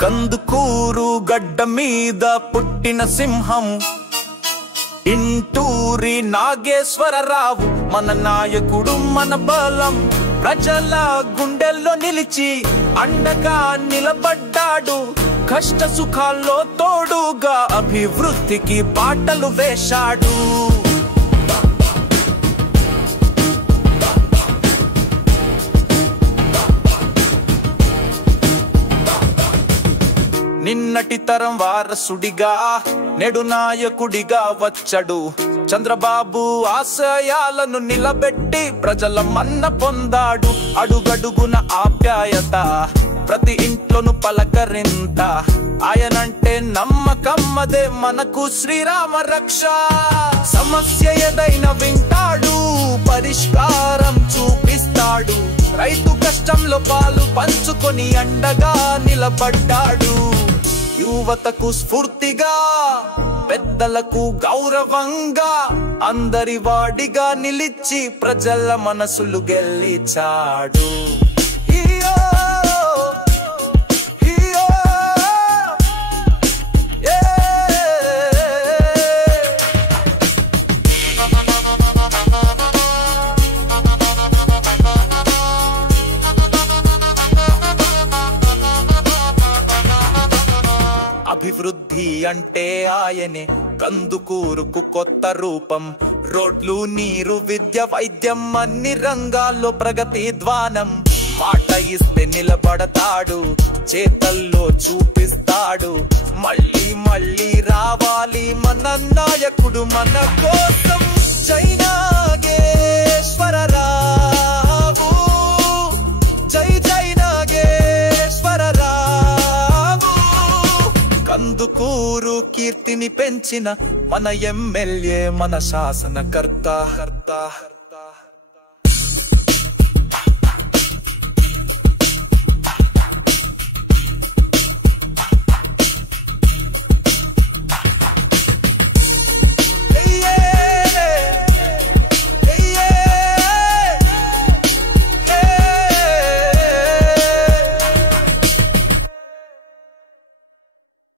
కందుకూరు గడ్డ మీద పుట్టిన సింహం ఇంటూరి నాగేశ్వరరావు మన నాయకుడు మన బలం ప్రజల గుండెల్లో నిలిచి అండగా నిలబడ్డాడు కష్ట సుఖాల్లో తోడుగా అభివృద్ధికి బాటలు వేశాడు నిన్నటి తరం వారసుడిగా నేడు నాయకుడిగా వచ్చాడు చంద్రబాబు ఆశయాలను నిలబెట్టి ప్రజల మన్న పొందాడు అడుగడుగున ఆప్యాయత ప్రతి ఇంట్లోను పలకరింత ఆయనంటే నమ్మకమ్మదే మనకు శ్రీరామ రక్ష సమస్య ఏదైనా వింటాడు పరిష్కారం చూపిస్తాడు రైతు కష్టంలో పాలు పంచుకొని అండగా నిలబడ్డాడు యువతకు స్ఫూర్తిగా పెద్దలకు గౌరవంగా అందరి వాడిగా నిలిచి ప్రజల మనసులు గెలిచాడు అభివృద్ధి అంటే ఆయనే కందుకూరుకు కొత్త రూపం రోడ్లు నీరు విద్య వైద్యం అన్ని రంగాల్లో ప్రగతి ద్వానం మాట ఇస్తే నిలబడతాడు చేతల్లో చూపిస్తాడు మళ్ళీ మళ్ళీ రావాలి మన నాయకుడు మన కోసం జై నాగేశ్వరరావు జై జై నాగేశ్వరరావు కందుకూరు కీర్తిని పెంచిన మన ఎమ్మెల్యే మన శాసనకర్త